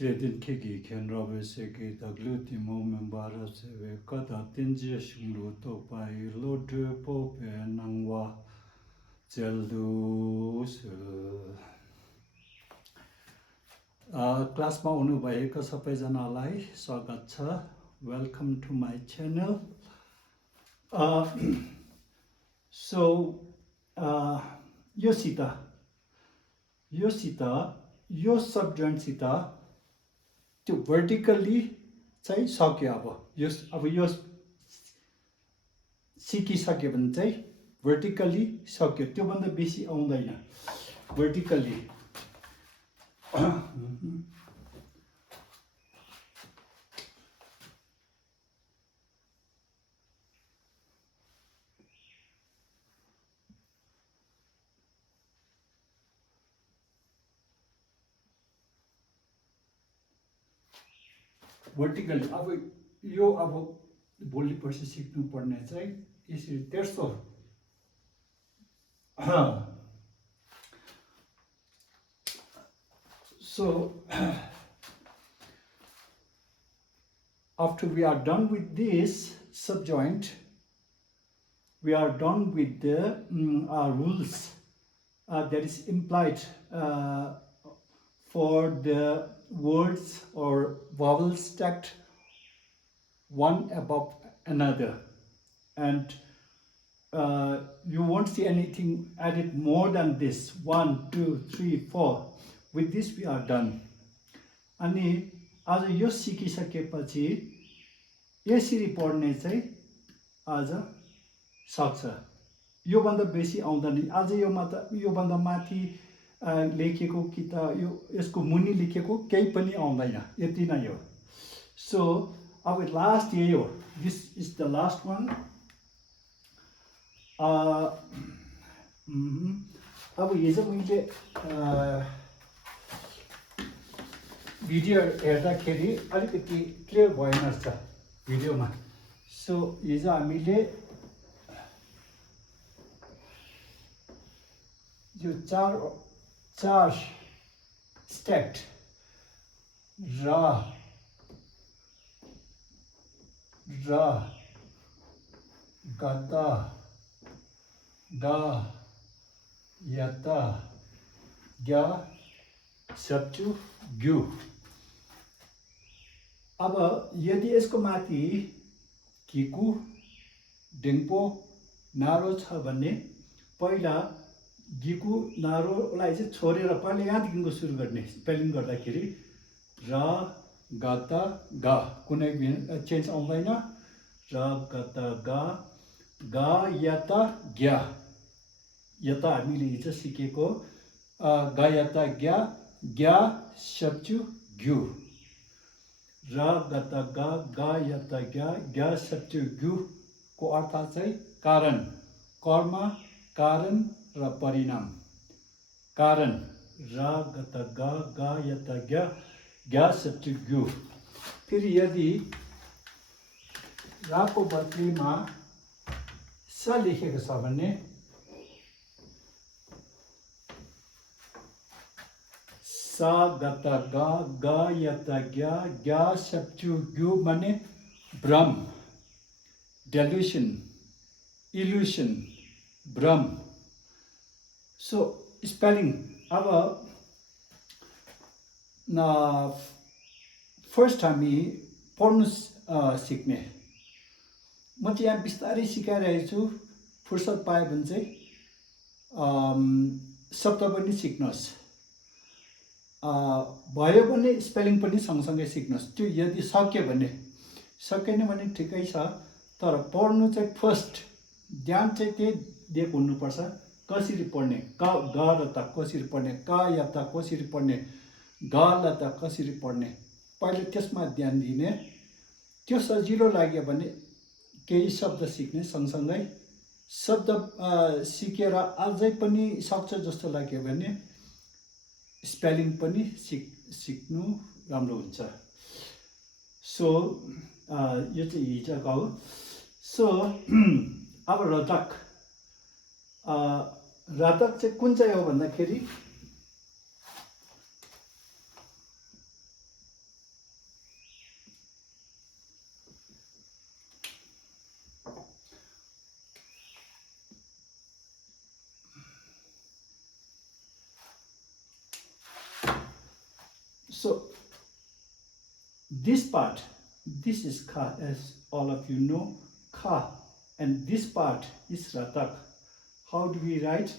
Sedin kiki ken robe seki dagluti membara sewe kata tinje shunglu to pai lo de pope nangwa jeldu se क्लासमा हुनु भएको सबैजनालाई स्वागत छ welcome to my channel so यो सब जोइन्टसित त्यो भर्टिकल्ली चाहिँ सक्यो अब यो सिकिसक्यो भने चाहिँ भर्टिकल्ली सक्यो त्योभन्दा बेसी आउँदैन भर्टिकल्ली भर्टिकल्ली अब यो अब भोलि पर्सि सिक्नु पर्ने चाहिँ यसरी तेर्सो So after we are done with this subjoint, we are done with the rules that is implied for the words or vowels stacked one above another, and you won't see anything added more than this 1 2 3 4. With this we are done. अनि आज यो सिकिसकेपछि यसरी पढ्ने चाहिँ आज सक्छ योभन्दा बेसी आउँदैन आज योभन्दा माथि लेखेको कि त यो यसको मुनि लेखेको केही पनि आउँदैन यति नै हो सो अब लास्ट यही हो this is the last one अब हिजो मैले भिडियो हेर्दाखेरि अलिकति क्लियर भएन रहेछ भिडियोमा सो हिजो हामीले यो चार स्ट्याक्ड र गत ग यत ग सप्चु ग्यु अब यदि यसको माथि किकु डेङ्पो नारो छ भने पहिला गिकु नारोलाई चाहिँ छोडेर पहिला यहाँदेखिको सुरु गर्ने स्पेलिङ गर्दाखेरि र गत ग कुनै चेन्ज आउँदैन र गत ग यत ग्या यता हामीले हिजो सिकेको ग यत ग्या ग्या सप्चु ग्यु र गत ग यत ग्या सप्चु ग्यु को अर्थ चाहिँ कारण कर्म कारण र परिणाम कारण र गत ग यत ग्या सप्चु ग्यु फेरि यदि राको बदलीमा स लेखेको छ भने सा गत ग यत ग्या सप्चु ग्यु माने भ्रम डेल्युसन इल्युसन भ्रम सो स्पेलिङ अब फर्स्ट हामी पढ्नु सिक्ने म चाहिँ यहाँ बिस्तारै सिकाइरहेको छु फुर्सद पायो भने चाहिँ शब्द पनि सिक्नुहोस् भयो भने स्पेलिङ पनि सँगसँगै सिक्नुहोस् त्यो यदि सक्यो भने सकेन भने ठिकै छ तर पढ्नु चाहिँ फर्स्ट ध्यान चाहिँ त्यही दिएको हुनुपर्छ कसरी पढ्ने ग र त कसरी पढ्ने क या त कसरी पढ्ने ग ल त कसरी पढ्ने पहिले त्यसमा ध्यान दिने त्यो सजिलो लाग्यो भने केही शब्द सिक्ने सँगसँगै शब्द सिकेर अझै पनि सक्छ जस्तो लाग्यो भने स्पेलिङ पनि सिक्नु राम्रो हुन्छ सो यो चाहिँ हिजोको हो सो अब रतक रातक चाहिँ कुन चाहिँ हो भन्दाखेरि So this part, this is Kha, as all of you know, Kha, and this part is Ratak. How do we write?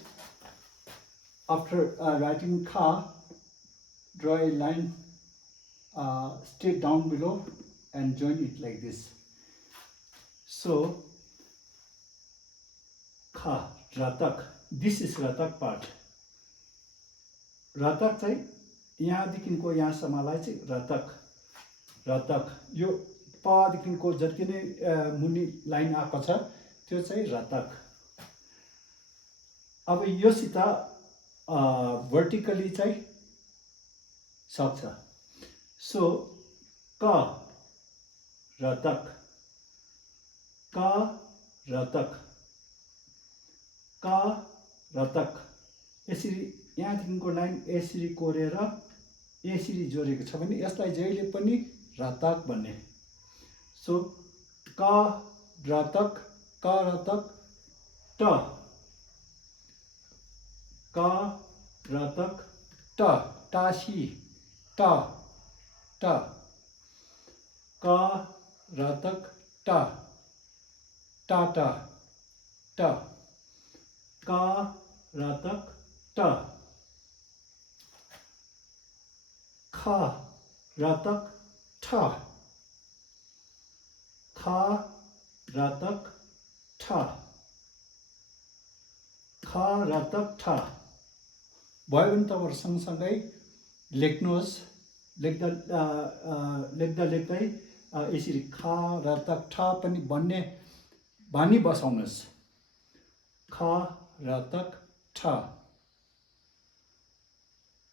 After writing Kha, draw a line straight down below and join it like this. So Kha, Ratak, this is Ratak part. Ratak चाहिँ यहाँदेखिको यहाँसम्मलाई चाहिँ रतक रतक यो पदेखिको जति नै मुनि line आएको छ त्यो चाहिँ रतक। अब योसित भर्टिकली चाहिँ सक्छ। सो क रतक क रतक क रतक यसरी यहाँदेखिको लाइन यसरी कोरेर यसरी जोडेको छ भने यसलाई जहिले पनि रतक भन्ने। सो क रतक ट क रतक ट टासी ट ट क रतक ट टाटा ट क रतक ट ख रतक ठ ख रतक ठ ख रतक ठ। भयो भने तपाईँहरू सँगसँगै लेख्नुहोस्। लेख्दै यसरी ख रतक ठ पनि भन्ने भनी बसाउनुहोस्। ख रतक ठ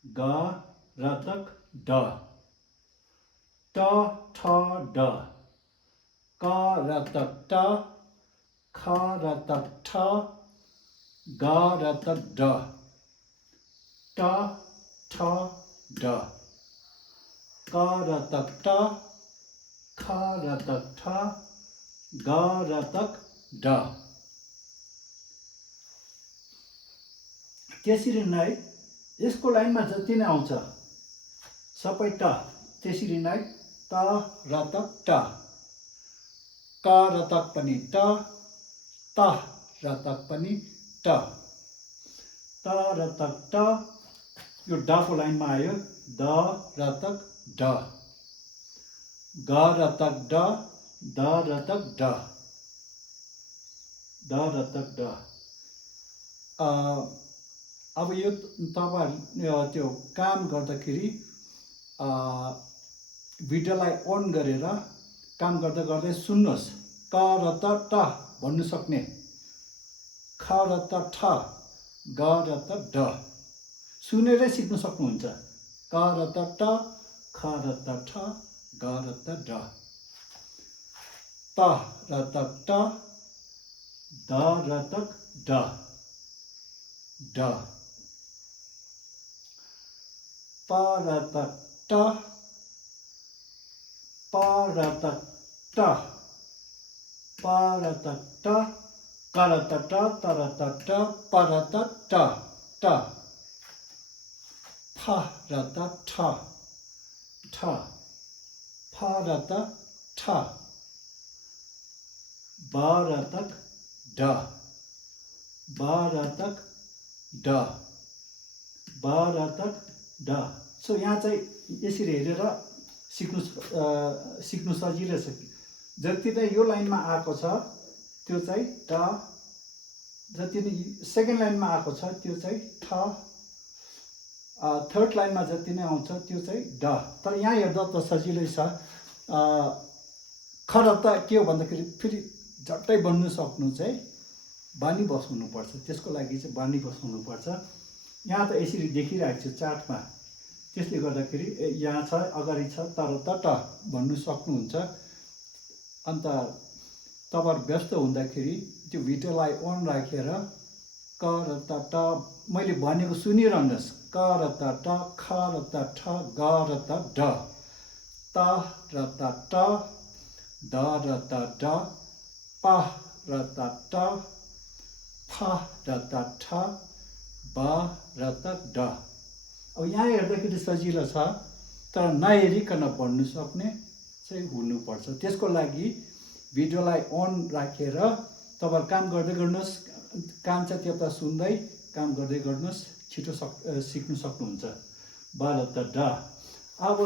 ग रतक ड ट ठ ड क रतक ट ख रतक ठ ग रतक ड ट ठ ड क रतक ट ख रतक ठ ग रतक ड। त्यसरी नै यसको लाइनमा जति नै आउँछ सबै ट, त्यसरी नै त रतक ट क रतक पनि ट त रतक पनि ट त रतक ट यो डको लाइनमा आयो द रतक ड ग रतक ड द रतक ड द रतक ड। अब यो तपाईहरु त्यो काम गर्दाखेरि भिडियोलाई अन गरेर काम गर्दा गर्दै सुन्नुहोस्। क र त भन्नु सक्ने, ख र त ग र त ड सुनेरै सिक्न सक्नुहुन्छ। क र त ख र त ग र त ड त र त द र त ड ड प र त प र त प र त क र त त र त प र त ट फ र त ठ फ र त ब र त ड ब र त ड ब र त ड। सो यहाँ चाहिँ यसरी हेरेर सिक्नु सजिलो छ। जति नै यो लाइनमा आएको छ त्यो चाहिँ ट, जति नै सेकेन्ड लाइनमा आएको छ त्यो चाहिँ ठ, थर्ड लाइनमा जति नै आउँछ त्यो चाहिँ ड। तर यहाँ हेर्दा त सजिलै छ। ख र त के हो भन्दाखेरि फेरि झट्टै बन्नु सक्नु चाहिँ बानी बसाउनुपर्छ। त्यसको लागि चाहिँ बानी बसाउनुपर्छ। यहाँ त यसरी देखिरहेको छु चार्टमा, त्यसले गर्दाखेरि यहाँ छ अगाडि छ तर त भन्नु सक्नुहुन्छ। अन्त तपाईहरु व्यस्त हुँदाखेरि त्यो भिडियोलाई अन राखेर क र त मैले भनेको सुनिरहनुहोस्। क र त ख र त ठ ग र त ड त र त द र त ड प र त फ र त ठ ब र त ड। अब यहाँ हेर्दाखेरि सजिलो छ। तर नहेरिकन पढ्नु सक्ने चाहिँ हुनुपर्छ। त्यसको लागि भिडियोलाई अन राखेर तपाईहरु काम गर्दै गर्नुहोस्, कान चाहिँ त्यता सुन्दै काम गर्दै गर्नुहोस्, छिटो सिक्नु सक्नुहुन्छ। भारत ड। अब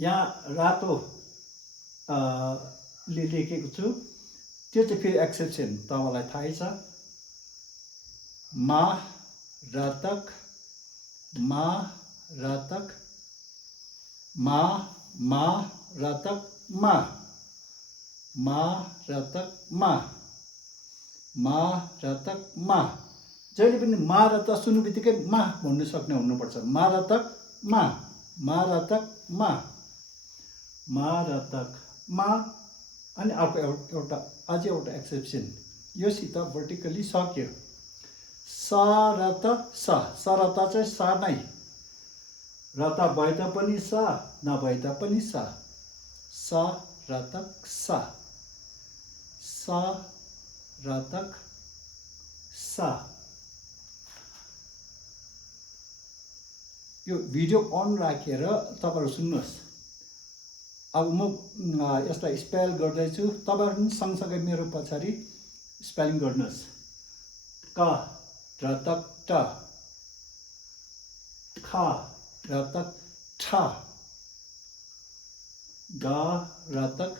यहाँ रातो ले लेखेको छु, त्यो चाहिँ फेरि एक्सेप्सन तपाईलाई थाहै छ। मा रातक, मा रातक, मा रातक, मा रातक, मा रातक, मा। जहिले पनि मा र त सुन्नु बित्तिकै मा भन्नु सक्ने हुनुपर्छ। मा रातक, मा रातक, मा रातक, मा। अनि अर्को एउटा अझै एउटा एक्सेप्सन, यो सित भर्टिकली सक्यो। सा र त सा, सा र त चाहिँ सा नै, र त भए तापनि सा, नभए तापनि सा। सा रातक सा, सा रातक सा। यो भिडियो अन राखेर तपाईहरु सुन्नुहोस्। अब म यसलाई स्पेल गर्दैछु, तपाईहरु पनि सँगसँगै मेरो पछाडि स्पेलिङ गर्नुहोस्। क रातक ट, ख रातक ठ, ग रातक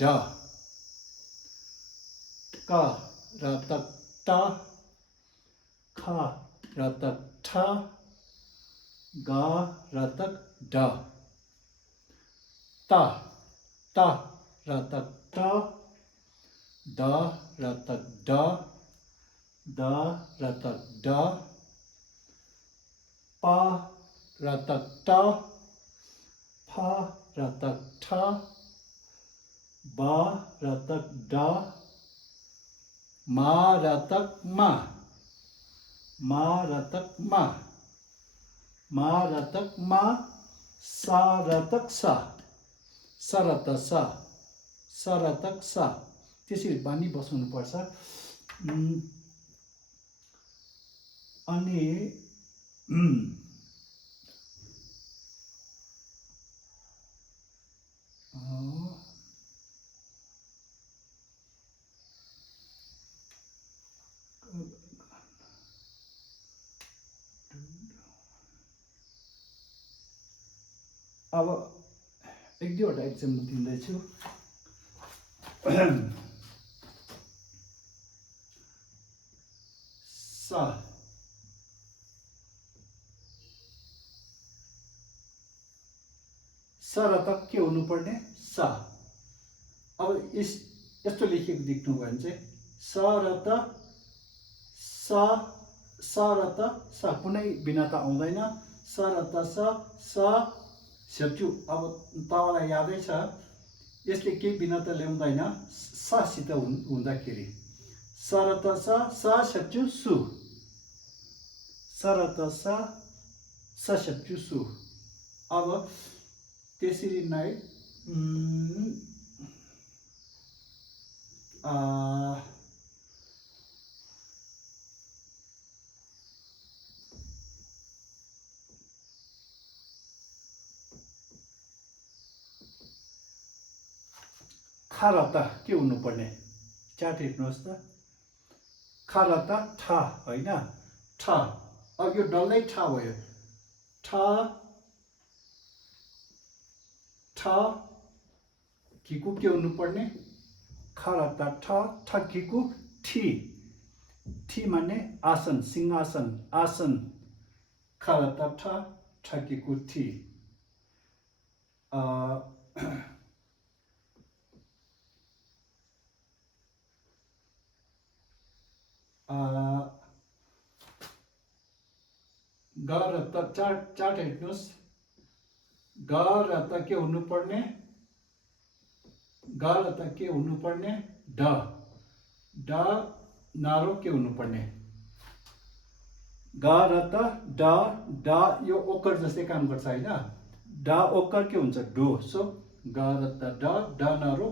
ड, क रातक ट, ख रातक ठ, ग रातक ड, त रातक ट, द रातक ड, द रातक ड, प रातक ट, फ रातक ठ, ब रातक ड, मा रातक मा, मा रातक मा, मा रातक मा, सा रातक सा, सा रातक सा, सा रातक सा। त्यसरी बानी बसाउनु पर्छ। अनि अब एक दुईवटा एक्जाम्पल दिँदैछु। सा, सा र त के हुनुपर्ने? सा। अब यस्तो लेखेको देख्नुभयो भने चाहिँ स र त सा, स र त सा, कुनै भिन्नता आउँदैन। स र त स सेप्चु। अब तपाईँलाई यादै छ, यसले केही भिन्नता ल्याउँदैन सासित हुँदाखेरि। स र त स सेप्चु सु, स र त स सेप्चु सु। अब त्यसरी नै ख र त के हुनुपर्ने? च्याट हेर्नुहोस् त। ख र त ठ होइन, ठ। अब यो डल्लै ठ भयो। ठ किकु के हुनुपर्ने? ख र त ठ, ठ किकु ठी, ठी माने आसन, सिंहासन, आसन। ख र त ठ, ठ किकु ठी। ग र त चार्ट हेर्नुहोस्। ग र त के हुनुपर्ने? ग र त के हुनुपर्ने? ड, ड नारो के हुनुपर्ने? ग र त ड, ड यो ओकर जस्तै काम गर्छ होइन। ड ओकर के हुन्छ? डो। सो ग र त ड, ड नारो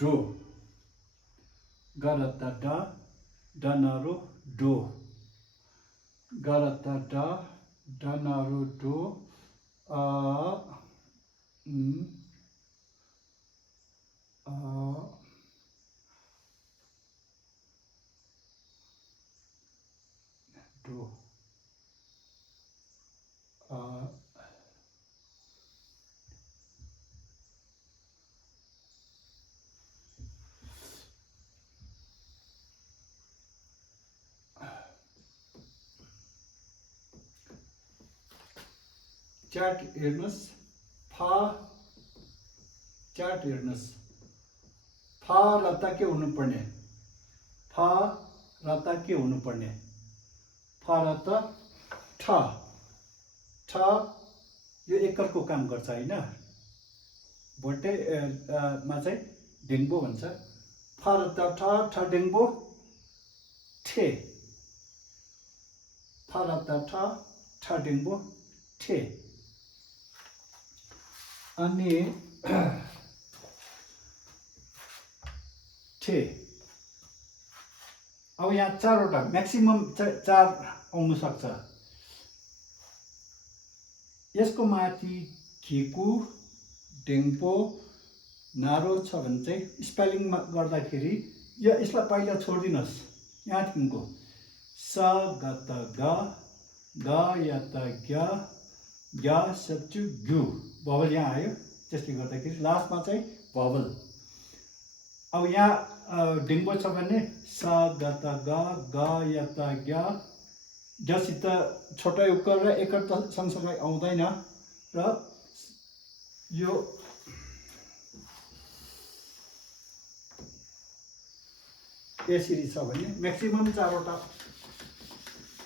डो। ग र त ड, ड नारो डो। ग र त ड, ड नारो डो। Do चार्ट हेर्नुहोस् चार्ट हेर्नुहोस् फा र त के हुनुपर्ने फा र त के हुनुपर्ने फा र त ठ यो एकलको काम गर्छ हैन भोटे मा चाहिँ डेङ्बो भन्छ फा र त ठ डेङ्बो ठे फा र त ठ डेङ्बो ठे अनि ठे अब यहाँ चारवटा म्याक्सिमम 4 आउन सक्छ यसको माथि खिकु डेङ्पो नारो छ भने चाहिँ स्पेलिङमा गर्दाखेरि यसलाई पहिला छोडिदिनुहोस् यहाँदेखिको स ग त ग य त ग सचु गु भवल यहाँ आयो त्यसले गर्दाखेरि लास्टमा चाहिँ भवल अब यहाँ डेङ्गो छ भने स ग त ग य त गसित छोटो उकार र एकर त सँगसँगै आउँदैन र यो यसरी छ भने म्याक्सिमम 4वटा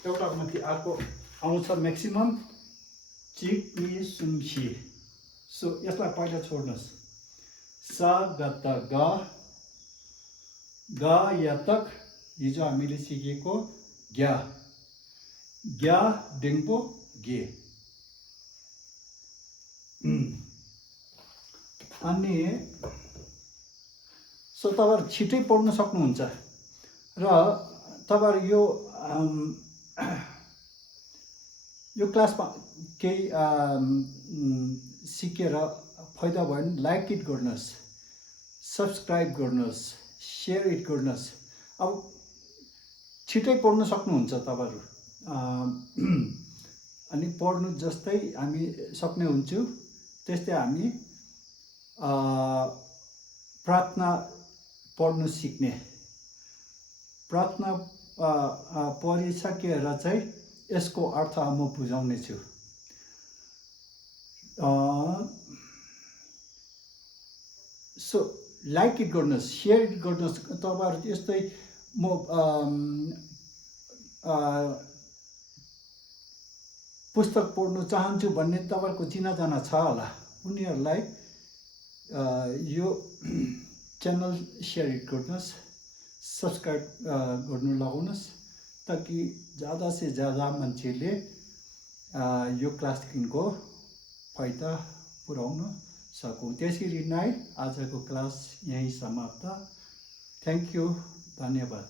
एउटा माथि अर्को आउँछ म्याक्सिमम चिक नि सुम्सी सो यसलाई पहिला छोड्नुहोस् स ग त ग य तक हिजो हामीले सिकेको ग्या डेङ्पो गे अनि सो तपाईहरु छिटै पढ्न सक्नुहुन्छ र तपाईहरु यो क्लासमा केही सिकेर फाइदा भयो भने लाइक इट गर्नुहोस् सब्स्क्राइब गर्नुहोस् शेयर इट गर्नुहोस् अब छिटै पढ्न सक्नुहुन्छ तपाईहरु अनि पढ्नु जस्तै हामी सक्ने हुन्छौँ त्यस्तै हामी प्रार्थना पढ्नु सिक्ने प्रार्थना पढिसकेर चाहिँ यसको अर्थ म बुझाउने छु सो लाइक इट गर्नुहोस् शेयर इट गर्नुहोस् तपाईहरु यस्तै म पुस्तक पढ्नु चाहन्छु भन्ने तपाईहरुको चिनाजाना छ होला उनीहरुलाई यो च्यानल शेयर इट गर्नुहोस् सब्स्क्राइब गर्नु लगाउनुहोस् ताकि ज्यादा से ज्यादा मान्छेले यो क्लासदेखिको फाइदा पुर्याउन सकौँ त्यसरी नै आजको क्लास यही समाप्त थ्यांक यू धन्यवाद।